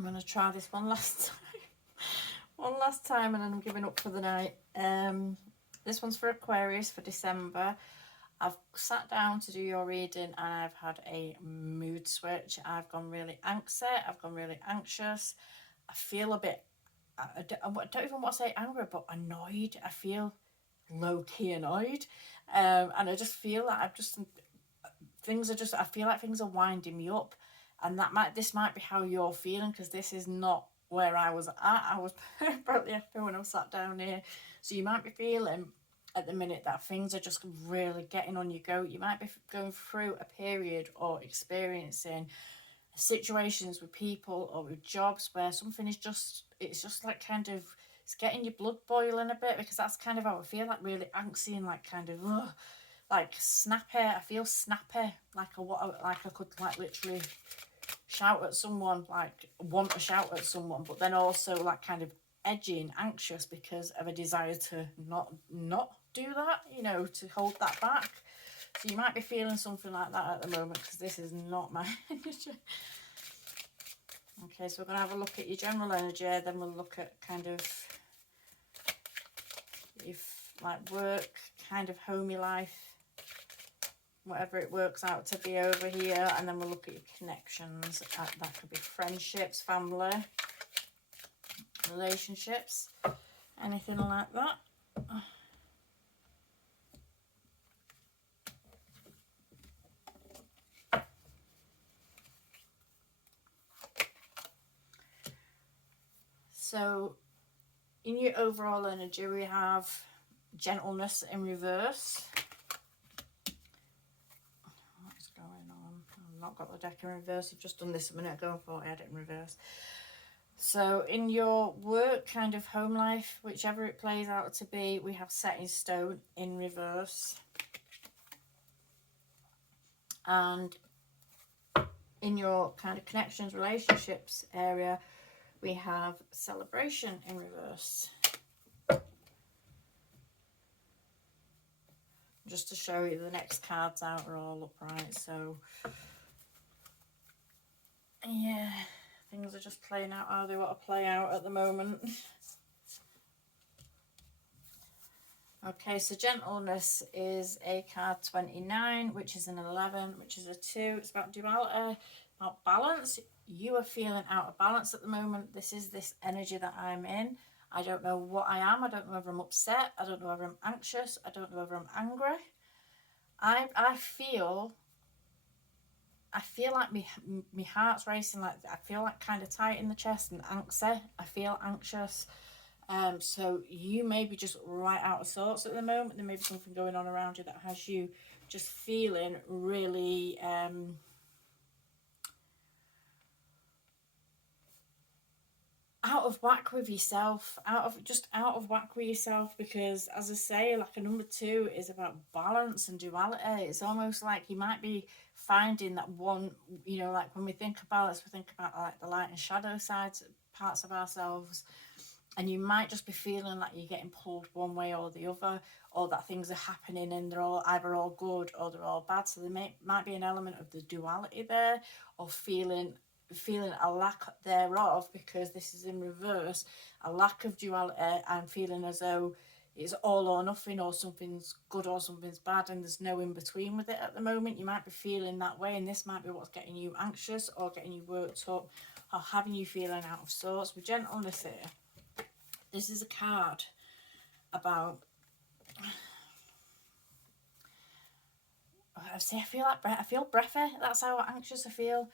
I'm going to try this one last time. One last time and then I'm giving up for the night. This one's for Aquarius for December. I've sat down to do your reading and I've had a mood switch. I've gone really anxious. I've gone really anxious. I feel a bit, I don't even want to say angry, but annoyed. I feel low-key annoyed. And I just feel that I feel like things are winding me up. And this might be how you're feeling, because this is not where I was at. I was probably happy when I sat down here. So you might be feeling at the minute that things are just really getting on your goat. You might be going through a period or experiencing situations with people or with jobs where something is it's just like kind of, it's getting your blood boiling a bit, because that's kind of how I feel, like really anxious and like kind of like snappy. I feel snappy, like I could like literally shout at someone, like want to shout at someone, but then also like kind of edgy and anxious because of a desire to not do that, you know, to hold that back. So you might be feeling something like that at the moment, because this is not my energy. Okay, so we're going to have a look at your general energy, then we'll look at kind of if like work, kind of homey life, whatever it works out to be over here, and then we'll look at your connections. That could be friendships, family, relationships, anything like that. So in your overall energy, we have gentleness in reverse. What's going on? I've not got the deck in reverse. I've just done this a minute ago. I thought I had it in reverse. So in your work, kind of home life, whichever it plays out to be, we have set in stone in reverse. And in your kind of connections, relationships area, we have celebration in reverse. Just to show you, the next cards out are all upright. So yeah, things are just playing out how they want to play out at the moment. Okay, so gentleness is a card 29, which is an 11, which is a 2. It's about duality, about balance. You are feeling out of balance at the moment. This is this energy that I'm in. I don't know what I am. I don't know whether I'm upset. I don't know whether I'm anxious. I don't know whether I'm angry. I feel like my heart's racing. Like I feel like kind of tight in the chest and anxious. I feel anxious. So you may be just right out of sorts at the moment. There may be something going on around you that has you just feeling really out of whack with yourself, out of whack with yourself, because as I say, like a number 2 is about balance and duality. It's almost like you might be finding that one, you know, like when we think of balance, we think about like the light and shadow sides, parts of ourselves. And you might just be feeling like you're getting pulled one way or the other, or that things are happening and they're all either all good or they're all bad. So there might be an element of the duality there, or feeling a lack thereof, because this is in reverse, a lack of duality. I'm feeling as though it's all or nothing, or something's good or something's bad, and there's no in between with it at the moment. You might be feeling that way, and this might be what's getting you anxious or getting you worked up or having you feeling out of sorts. With gentleness here, this is a card about, I feel breathy. That's how anxious I feel.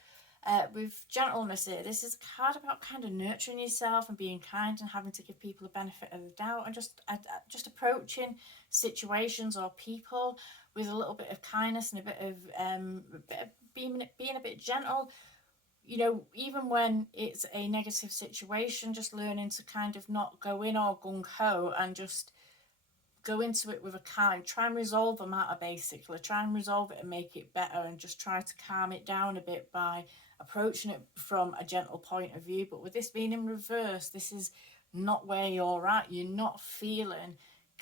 With gentleness here, this is a card about kind of nurturing yourself and being kind and having to give people the benefit of the doubt, and just approaching situations or people with a little bit of kindness and a bit of being a bit gentle. You know, even when it's a negative situation, just learning to kind of not go in all gung-ho and just go into it with a calm, try and resolve the matter, basically try and resolve it and make it better, and just try to calm it down a bit by approaching it from a gentle point of view. But with this being in reverse, this is not where you're at. You're not feeling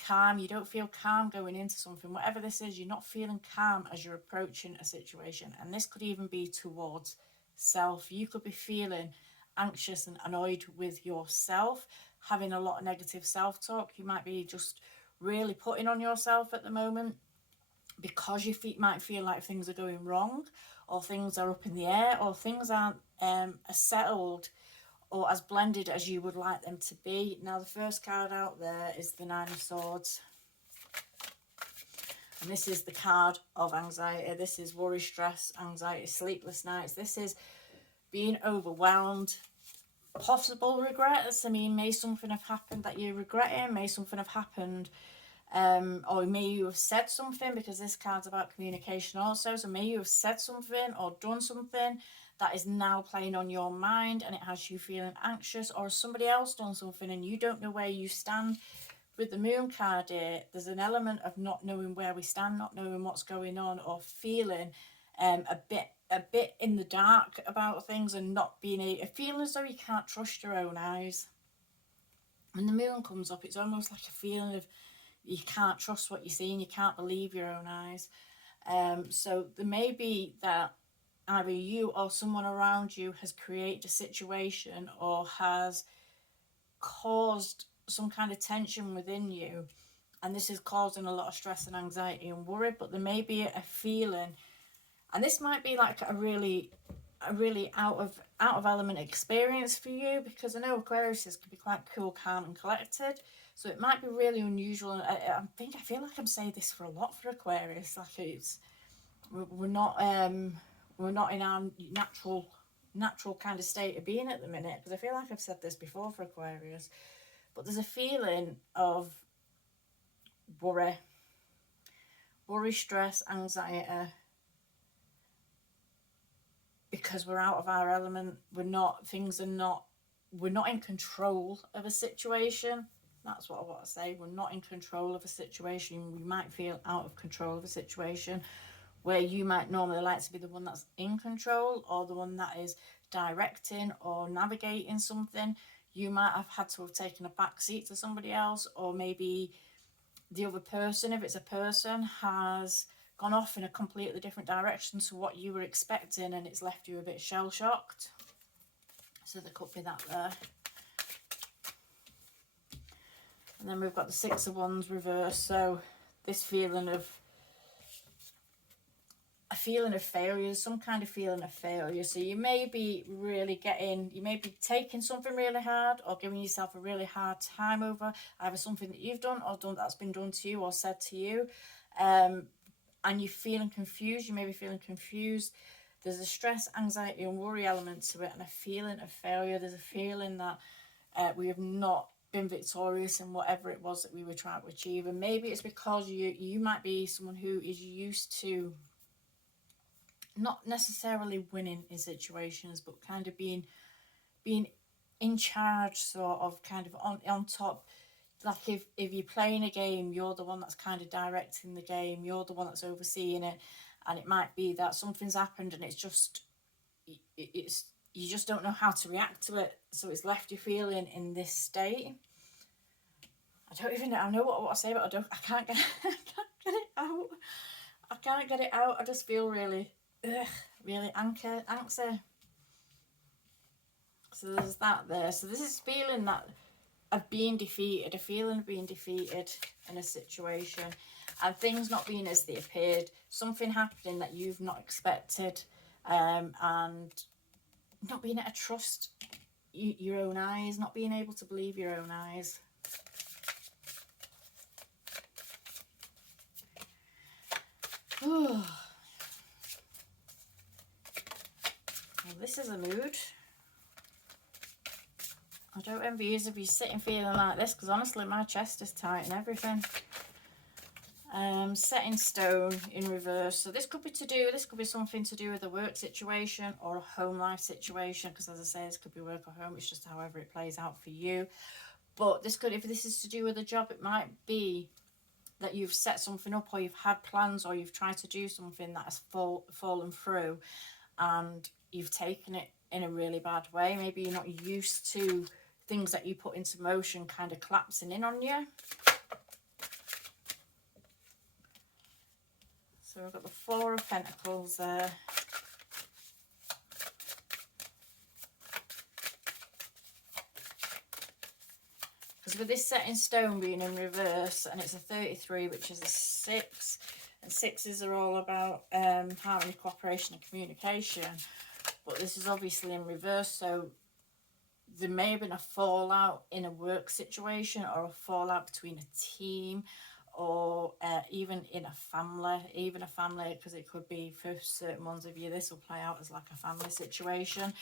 calm. You don't feel calm going into something, whatever this is. You're not feeling calm as you're approaching a situation, and this could even be towards self. You could be feeling anxious and annoyed with yourself, having a lot of negative self-talk. You might be just really putting on yourself at the moment because you might feel like things are going wrong, or things are up in the air, or things aren't as settled or as blended as you would like them to be. Now, the first card out there is the Nine of Swords. And this is the card of anxiety. This is worry, stress, anxiety, sleepless nights. This is being overwhelmed. Possible regrets. I mean, may something have happened that you're regretting. May something have happened, or may you have said something, because this card's about communication also. So may you have said something or done something that is now playing on your mind, and it has you feeling anxious, or somebody else done something and you don't know where you stand. With the Moon card here, there's an element of not knowing where we stand, not knowing what's going on, or feeling a bit in the dark about things, and not being a feeling as though you can't trust your own eyes. When the Moon comes up, it's almost like a feeling of you can't trust what you're seeing, you can't believe your own eyes. So there may be that either you or someone around you has created a situation or has caused some kind of tension within you, and this is causing a lot of stress and anxiety and worry. But there may be a feeling, and this might be like a really out of element experience for you, because I know Aquariuses can be quite cool, calm and collected, so it might be really unusual. And I feel like I'm saying this for a lot for Aquarius, like we're not in our natural kind of state of being at the minute, because I feel like I've said this before for Aquarius. But there's a feeling of worry, stress, anxiety, because we're out of our element. We're not in control of a situation. That's what I want to say. We're not in control of a situation. We might feel out of control of a situation, where you might normally like to be the one that's in control, or the one that is directing or navigating something. You might have had to have taken a back seat to somebody else, or maybe the other person, if it's a person, has gone off in a completely different direction to what you were expecting, and it's left you a bit shell-shocked. So there could be that there. And then we've got the Six of Wands reversed. So this feeling of failure, some kind of feeling of failure. So you may be taking something really hard, or giving yourself a really hard time over either something that you've done or done that's been done to you or said to you, and you're feeling confused. You may be feeling confused. There's a stress, anxiety and worry element to it, and a feeling of failure. There's a feeling that we have not been victorious in whatever it was that we were trying to achieve. And maybe it's because you might be someone who is used to not necessarily winning in situations, but kind of being in charge, sort of, kind of on top. Like if you're playing a game, you're the one that's kind of directing the game, you're the one that's overseeing it, and it might be that something's happened and you just don't know how to react to it, so it's left you feeling in this state. I don't even know. I know what I say, but I can't get it out. I can't get it out. I just feel really anxious. So there's that there. So this is feeling that of being defeated, a feeling of being defeated in a situation, and things not being as they appeared, something happening that you've not expected, and not being able to trust your own eyes, not being able to believe your own eyes. Well, this is a mood. I don't envy you if you're sitting feeling like this, because honestly my chest is tight and everything. Set in stone in reverse. So this could be something to do with a work situation or a home life situation, because as I say, this could be work or home. It's just however it plays out for you. But if this is to do with a job, it might be that you've set something up, or you've had plans, or you've tried to do something that has fallen through, and you've taken it in a really bad way. Maybe you're not used to things that you put into motion kind of collapsing in on you. So we've got the Four of Pentacles there. Because with this set in stone being in reverse, and it's a 33, which is a 6, and 6s are all about harmony, cooperation and communication. But this is obviously in reverse, so there may have been a fallout in a work situation, or a fallout between a team, or even in a family, because it could be for certain ones of you, this will play out as like a family situation,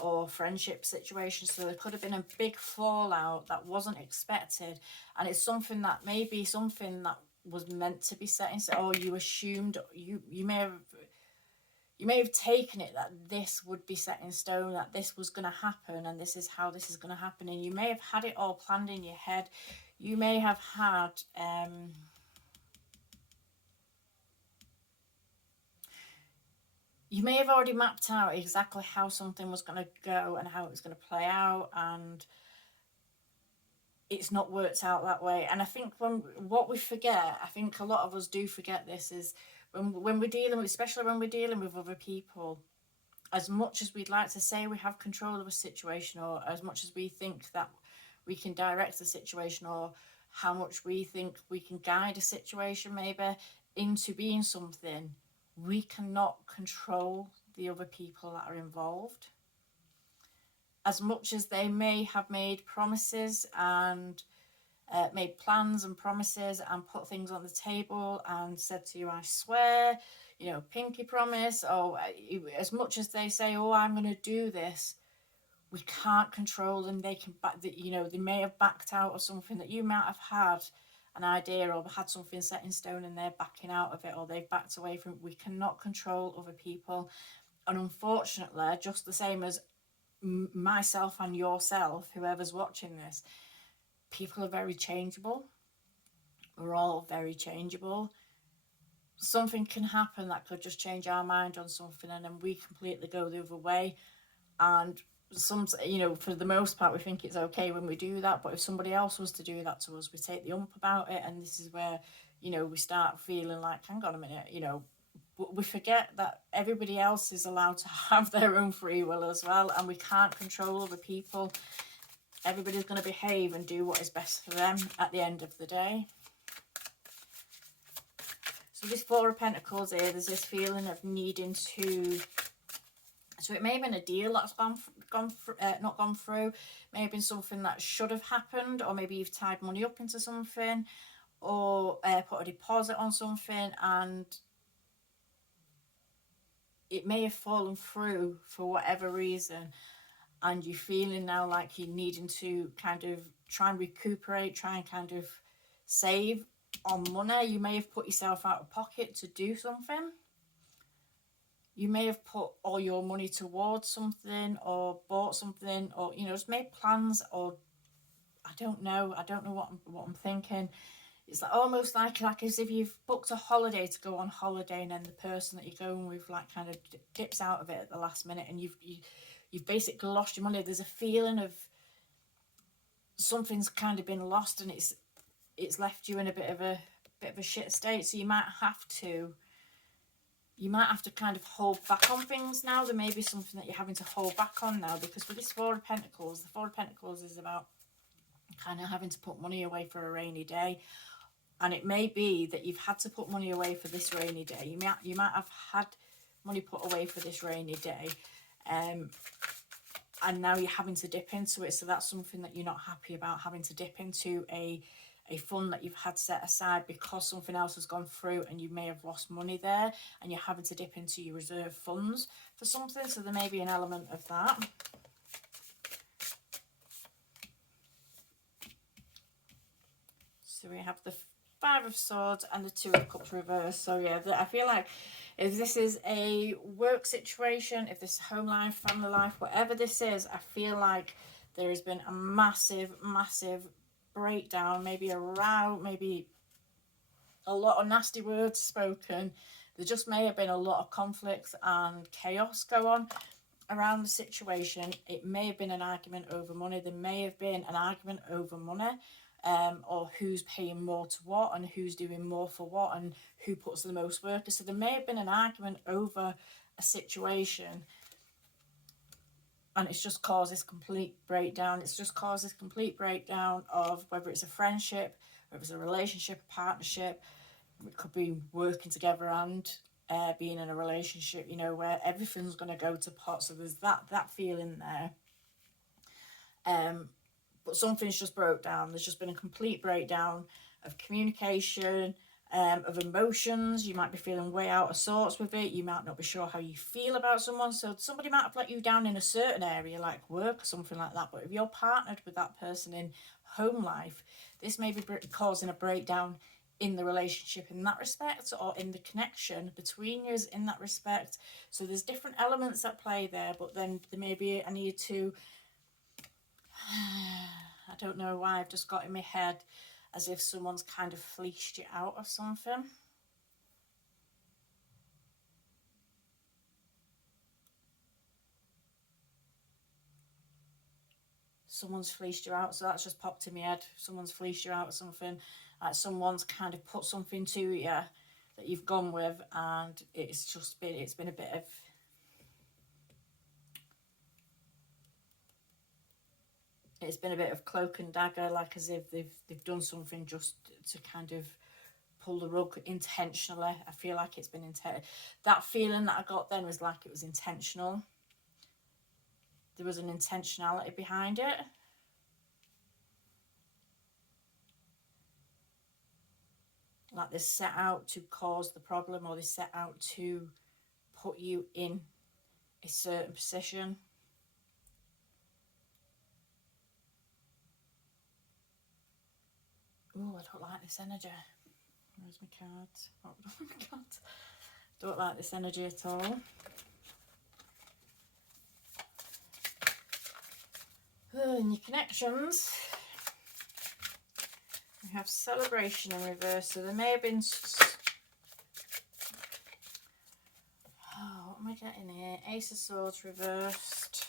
or friendship situation. So there could have been a big fallout that wasn't expected, and it's something that may be something that was meant to be set in, or you assumed, you may have taken it that this would be set in stone, that this was going to happen, and this is how this is going to happen, and you may have had it all planned in your head. You may have had you may have already mapped out exactly how something was going to go and how it was going to play out, and it's not worked out that way. And I think what we forget, I think a lot of us do forget this, is when we're dealing with, especially when we're dealing with other people, as much as we'd like to say we have control of a situation, or as much as we think that we can direct the situation, or how much we think we can guide a situation maybe into being something, we cannot control the other people that are involved. As much as they may have made promises and made plans and promises and put things on the table and said to you, I swear, pinky promise, or as much as they say, oh, I'm going to do this, we can't control them. They can they may have backed out of something that you might have had an idea, or had something set in stone and they're backing out of it, or they've backed away from it. We cannot control other people. And unfortunately, just the same as myself and yourself, whoever's watching this, people are very changeable. We're all very changeable. Something can happen that could just change our mind on something, and then we completely go the other way. And for the most part, we think it's okay when we do that. But if somebody else was to do that to us, we take the ump about it, and this is where, we start feeling like, hang on a minute, but we forget that everybody else is allowed to have their own free will as well, and we can't control other people. Everybody's going to behave and do what is best for them at the end of the day. So this Four of Pentacles here, there's this feeling of needing to... So it may have been a deal that's not gone through. It may have been something that should have happened, or maybe you've tied money up into something, or put a deposit on something, and it may have fallen through for whatever reason, and you're feeling now like you're needing to kind of try and recuperate, try and kind of save on money. You may have put yourself out of pocket to do something. You may have put all your money towards something, or bought something, or just made plans, or I don't know what I'm thinking. It's like almost like as if you've booked a holiday to go on holiday, and then the person that you're going with like kind of dips out of it at the last minute, and you've basically lost your money. There's a feeling of something's kind of been lost, and it's left you in a bit of a shit state. So you might have to kind of hold back on things now. There may be something that you're having to hold back on now, because with this Four of Pentacles, the Four of Pentacles is about kind of having to put money away for a rainy day. And it may be that you've had to put money away for this rainy day. You might have had money put away for this rainy day, and now you're having to dip into it. So that's something that you're not happy about, having to dip into a fund that you've had set aside because something else has gone through, and you may have lost money there, and you're having to dip into your reserve funds for something. So there may be an element of that. So we have the Five of Swords and the Two of Cups reversed. So yeah, I feel like if this is a work situation, if this is home life, family life, whatever this is, I feel like there has been a massive breakdown, maybe a row, maybe a lot of nasty words spoken. There just may have been a lot of conflict and chaos go on around the situation. It may have been an argument over money. There may have been an argument over money. Or who's paying more to what, and who's doing more for what, and who puts the most work. So there may have been an argument over a situation, And it's just caused this complete breakdown. It's just caused this complete breakdown of whether it's a friendship, whether it's a relationship, a partnership. It could be working together and being in a relationship, you know, where everything's going to go to pot. So there's that feeling there. But something's just broke down. There's just been a complete breakdown of communication, of emotions. You might be feeling way out of sorts with it. You might not be sure how you feel about someone. So somebody might have let you down in a certain area, like work or something like that. But if you're partnered with that person in home life, this may be causing a breakdown in the relationship in that respect, or in the connection between you in that respect. So there's different elements at play there, but then there may be a need to, I don't know why I've just got in my head as if someone's kind of fleeced you out of something. Someone's fleeced you out, so that's just popped in my head. Someone's fleeced you out of something, like someone's kind of put something to you that you've gone with, and it's been a bit of, it's been a bit of cloak and dagger, like as if they've done something just to kind of pull the rug intentionally. I feel like it's been that feeling that I got then was like it was intentional. There was an intentionality behind it. Like they set out to cause the problem, or they set out to put you in a certain position. Oh, I don't like this energy. Where's my cards? Oh, my God. Don't like this energy at all. In your connections, we have celebration in reverse. So there may have been... Oh, what am I getting here? Ace of Swords reversed.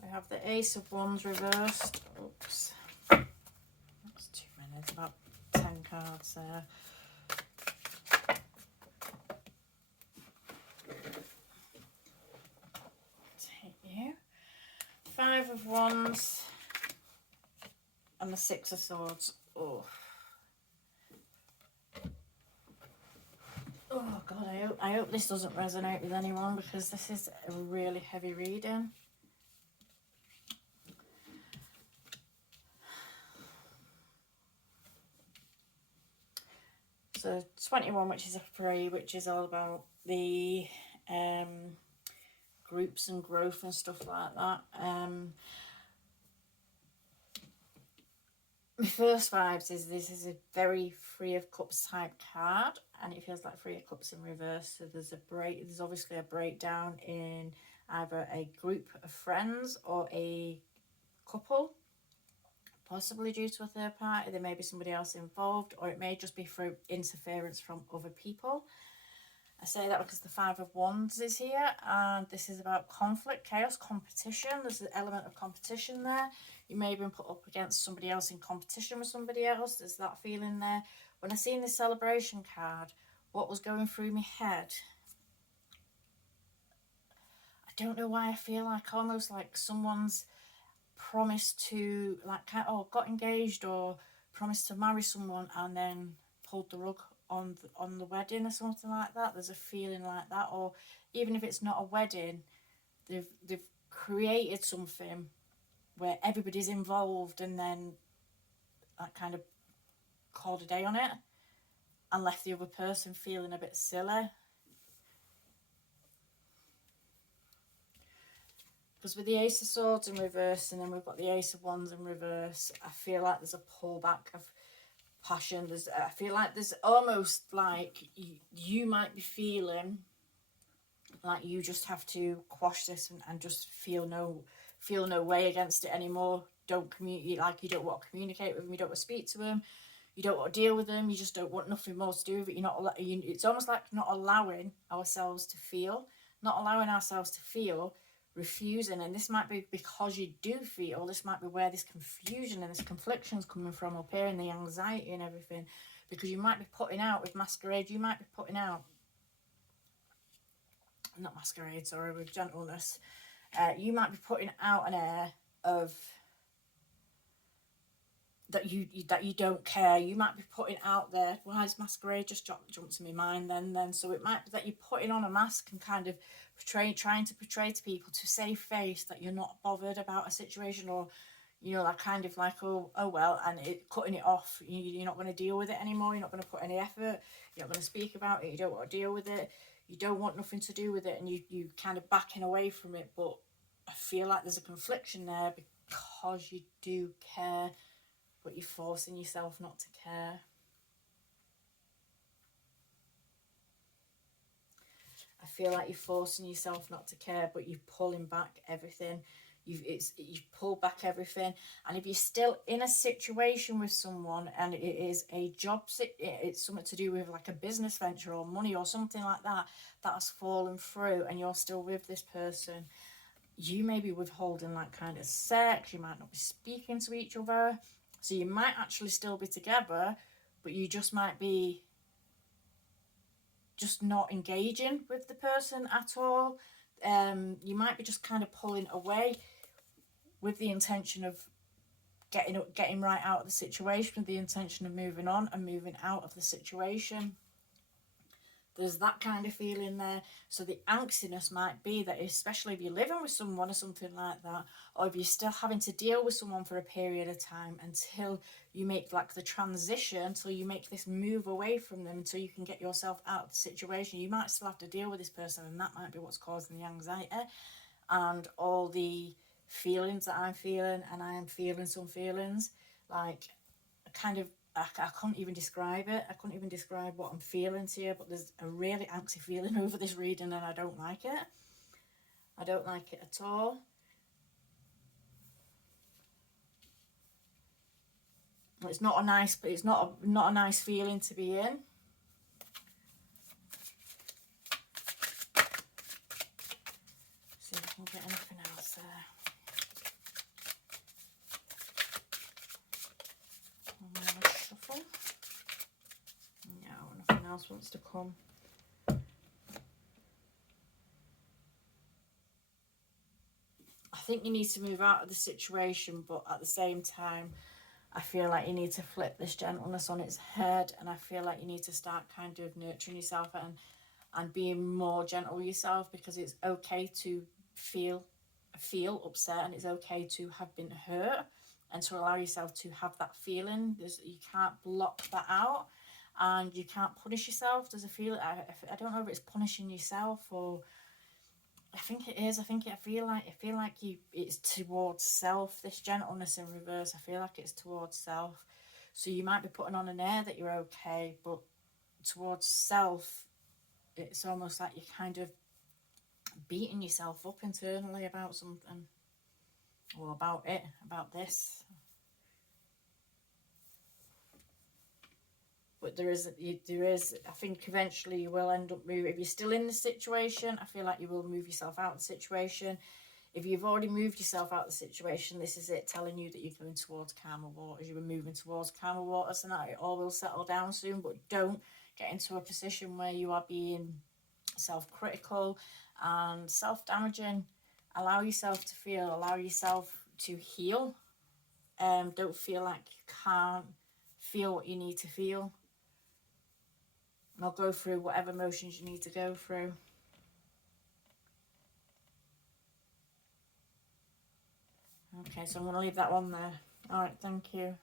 We have the Ace of Wands reversed. Oops. That's too many. It's about 10 cards there. Take you. Five of Wands. And the Six of Swords. Oh. Oh God, I hope this doesn't resonate with anyone, because this is a really heavy reading. So 21, which is a 3, which is all about the groups and growth and stuff like that. My first vibes is this is a very Three of Cups type card, and it feels like Three of Cups in reverse. So there's obviously a breakdown in either a group of friends or a couple, possibly due to a third party. There may be somebody else involved, or it may just be through interference from other people. I say that because the Five of Wands is here, and this is about conflict, chaos, competition. There's an element of competition there. You may have been put up against somebody else in competition with somebody else. There's that feeling there. When I seen this celebration card, what was going through my head, I don't know why I feel like almost like someone's promised to, like, got engaged or promised to marry someone and then pulled the rug on the wedding or something like that. There's a feeling like that. Or even if it's not a wedding, they've created something where everybody's involved, and then that kind of called a day on it and left the other person feeling a bit silly. Because with the Ace of Swords in reverse, and then we've got the Ace of Wands in reverse, I feel like there's a pullback of passion. I feel like there's almost like you might be feeling like you just have to quash this and just feel no way against it anymore. Don't communicate, like you don't want to communicate with them, you don't want to speak to them, you don't want to deal with them, you just don't want nothing more to do with it. It's almost like not allowing ourselves to feel, refusing. And this might be because you do feel, this might be where this confusion and this confliction is coming from up here, and the anxiety and everything, because you might be putting out with masquerade, you might be putting out, not masquerade, sorry, with gentleness, you might be putting out an air of that you don't care. You might be putting out there, why is masquerade just jumped to my mind then, so it might be that you're putting on a mask and kind of trying to portray to people, to save face, that you're not bothered about a situation, or you know, like kind of like, oh well, and cutting it off. You're not going to deal with it anymore, you're not going to put any effort, you're not going to speak about it, you don't want to deal with it, you don't want nothing to do with it, and you kind of backing away from it. But I feel like there's a confliction there, because you do care, but you're forcing yourself not to care. I feel like you're forcing yourself not to care, but you're pulling back everything. You've pulled back everything. And if you're still in a situation with someone, and it is a job, it's something to do with like a business venture or money or something like that, that has fallen through, and you're still with this person, you may be withholding like kind of sex, you might not be speaking to each other. So you might actually still be together, but you just might be just not engaging with the person at all. You might be just kind of pulling away with the intention of getting right out of the situation, with the intention of moving on and moving out of the situation. There's that kind of feeling there. So the angstiness might be that, especially if you're living with someone or something like that, or if you're still having to deal with someone for a period of time until you make like the transition, until you make this move away from them, until you can get yourself out of the situation, you might still have to deal with this person, and that might be what's causing the anxiety and all the feelings that I'm feeling. And I am feeling some feelings, like kind of, I can't even describe it. I couldn't even describe what I'm feeling here, but there's a really anxious feeling over this reading, and I don't like it. I don't like it at all. It's not a nice, but it's not a nice feeling to be in. See if I can get anything else there. Shuffle. No, nothing else wants to come. I think you need to move out of the situation, but at the same time, I feel like you need to flip this gentleness on its head, and I feel like you need to start kind of nurturing yourself and being more gentle with yourself, because it's okay to feel upset, and it's okay to have been hurt, and to allow yourself to have that feeling. You can't block that out, and you can't punish yourself. There's a feeling, I don't know if it's punishing yourself, or I think it is. I feel like it's towards self. This gentleness in reverse, I feel like it's towards self. So you might be putting on an air that you're okay, but towards self, it's almost like you're kind of beating yourself up internally about something, or about this. But there is, I think eventually you will end up moving. If you're still in the situation, I feel like you will move yourself out of the situation. If you've already moved yourself out of the situation, this is it telling you that you're going towards calmer waters. You were moving towards calmer waters, and that it all will settle down soon. But don't get into a position where you are being self-critical and self-damaging. Allow yourself to feel, allow yourself to heal. Don't feel like you can't feel what you need to feel. I'll go through whatever emotions you need to go through. Okay, so I'm going to leave that one there. All right, thank you.